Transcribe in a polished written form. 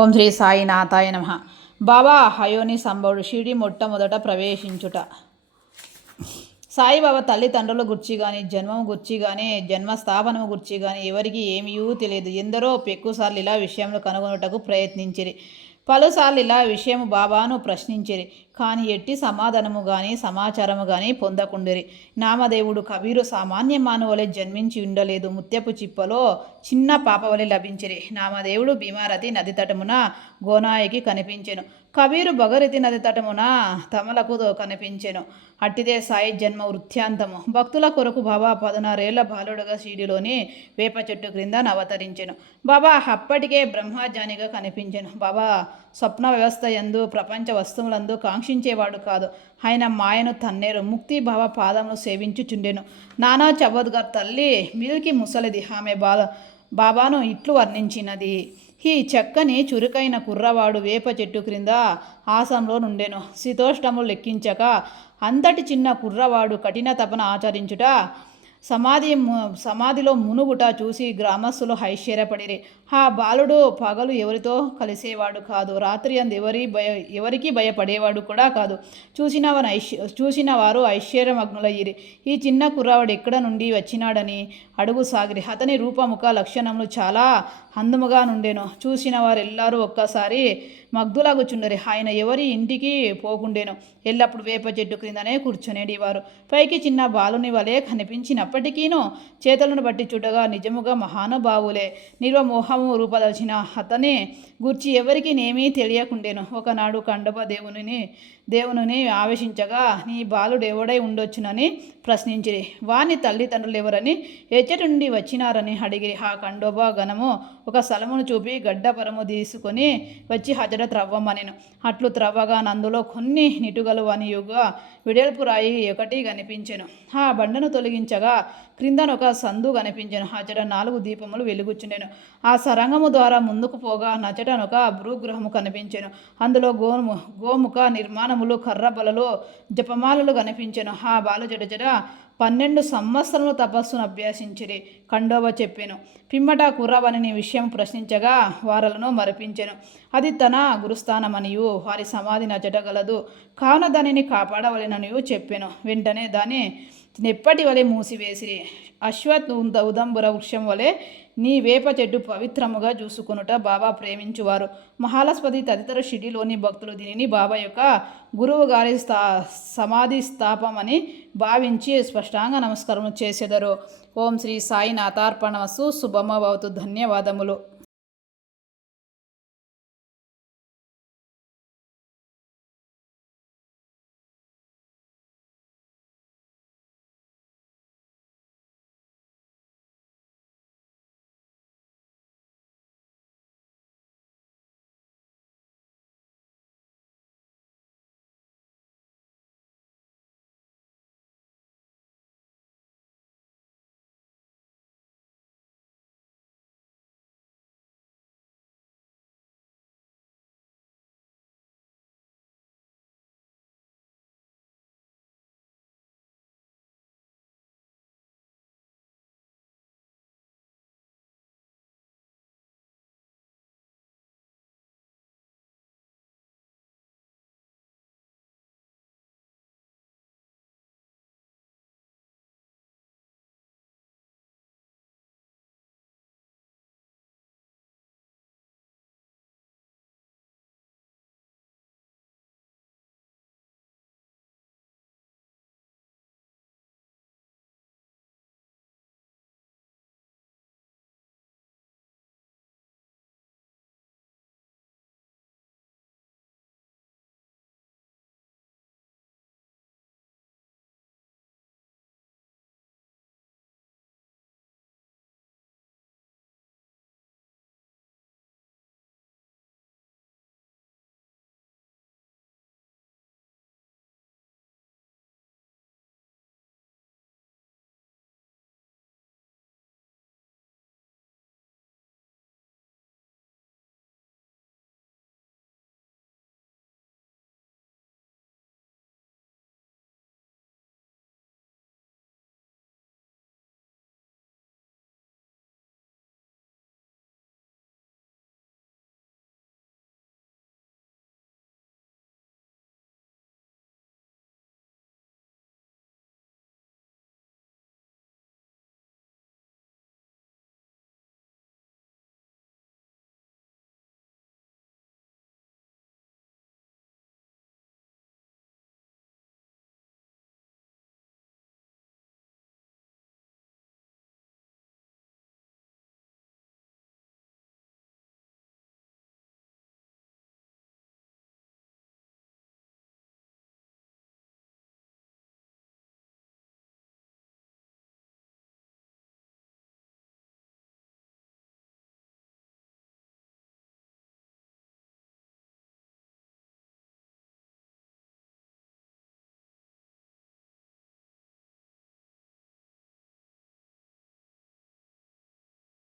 ఓం శ్రీ సాయినాథాయ నమః. బాబా హయోని సంభవుడు షిరిడి మొట్టమొదట ప్రవేశించుట. సాయిబాబా తల్లిదండ్రుల గుర్చి కానీ, జన్మము గుర్చి కానీ, జన్మస్థాపనము గుర్చి కానీ ఎవరికి ఏమీయూ తెలియదు. ఎందరో పెక్కుసార్లు ఇలా విషయంలో కనుగొనుటకు ప్రయత్నించిరి. పలుసార్లు ఇలా విషయము బాబాను ప్రశ్నించిరి. కానీ ఎట్టి సమాధానము కానీ సమాచారము కానీ పొందకుండిరి. నామదేవుడు కబీరు సామాన్య మానవులే జన్మించి ఉండలేదు. ముత్యపు చిప్పలో చిన్న పాపవలె లభించిరి. నామదేవుడు భీమారతి నది తటమున గోనాయికి కనిపించెను. కబీరు భగరతి నది తటమున తమలకు కనిపించెను. అట్టిదే సాయి జన్మ వృత్తాంతము. భక్తుల కొరకు బాబా 16 ఏళ్ల బాలుడుగా షిరిడిలోని వేప చెట్టు క్రింద అవతరించెను. బాబా అప్పటికే బ్రహ్మజ్ఞానిగా కనిపించెను. బాబా స్వప్న వ్యవస్థ యందు ప్రపంచ వస్తువులందు కాంక్షించేవాడు కాదు. ఆయన మాయను తన్నేరు. ముక్తి భావ పాదమును సేవించుచుండెను. నానా చబోద్గర్ తల్లి మిల్కి ముసలిది. ఆమె బాబాను ఇట్లు వర్ణించినది. ఈ చక్కని చురుకైన కుర్రవాడు వేప చెట్టు క్రింద ఆసంలో నుండెను. శీతోష్ణములు లెక్కించక అంతటి చిన్న కుర్రవాడు కఠిన తపన ఆచరించుట, సమాధిలో మునుగుట చూసి గ్రామస్తులు ఐశ్వర్యపడిరి. ఆ బాలుడు పగలు ఎవరితో కలిసేవాడు కాదు. రాత్రి అందు ఎవరికి భయపడేవాడు కూడా కాదు. చూసిన వారు ఐశ్వర్యమగ్నులయ్యిరి. ఈ చిన్న కుర్రవాడు ఎక్కడ నుండి వచ్చినాడని అడుగు సాగిరి. అతని రూపముఖ లక్షణములు చాలా అందముగా నుండెను. చూసిన వారెల్లరూ ఒక్కసారి మగ్ధులగుచుండరి. ఆయన ఎవరి ఇంటికి పోకుండెను. ఎల్లప్పుడు వేప చెట్టు క్రిందనే కూర్చునేడివారు. పైకి చిన్న బాలుని వలె కనిపించినప్పటికీను చేతులను బట్టి చూడగా నిజముగా మహానుభావులే. నిర్వమోహము రూపదల్చిన అతని గూర్చి ఎవరికి నేమీ తెలియకుండెను. ఒకనాడు కండప దేవుని ఆవేశించగా నీ బాలుడు ఎవడై ఉండొచ్చునని ప్రశ్నించిరి. వాని తల్లిదండ్రులు ఎవరని, ఎచ్చటి నుండి వచ్చినారని అడిగిరి. ఆ కండోబా గణము ఒక స్థలమును చూపి గడ్డపరము తీసుకొని వచ్చి హజర త్రవ్వమనెను. అట్లు త్రవ్వగా నందులో కొన్ని నిటుగలు వనియుగా విడల్పు రాయి ఒకటి కనిపించెను. ఆ బండను తొలగించగా క్రిందనొక సందు కనిపించెను. అచట 4 దీపములు వెలుగుచుండెను. ఆ సరంగము ద్వారా ముందుకు పోగా నచటనొక భూగృహము కనిపించెను. అందులో గోముఖ నిర్మాణములు, కర్రబలలు, జపమాలలు కనిపించెను. ఆ బాలు జడజడ 12 సంవత్సరములు తపస్సును అభ్యసించిరి. కండోబా చెప్పెను. పిమ్మట కుర్రవాని విషయం ప్రశ్నించగా వారలను మరిపించెను. అది తన గురుస్థానమనియు వారి సమాధి నచటగలదు కావున దానిని కాపాడవలెననియు చెప్పెను. వెంటనే దాని నెప్పటి వలె మూసివేసిరి. ఉదంబుర వృక్షం వలె నీ వేప చెట్టు పవిత్రముగా చూసుకొనుట బాబా ప్రేమించువారు. మహాలస్పతి తదితర షిరిడిలోని భక్తులు దీనిని బాబా యొక్క గురువు గారి సమాధి స్థాపమని భావించి స్పష్టాంగ నమస్కారం చేసెదరు. ఓం శ్రీ సాయినాథార్పణమస్తు. శుభమభవతు. ధన్యవాదములు.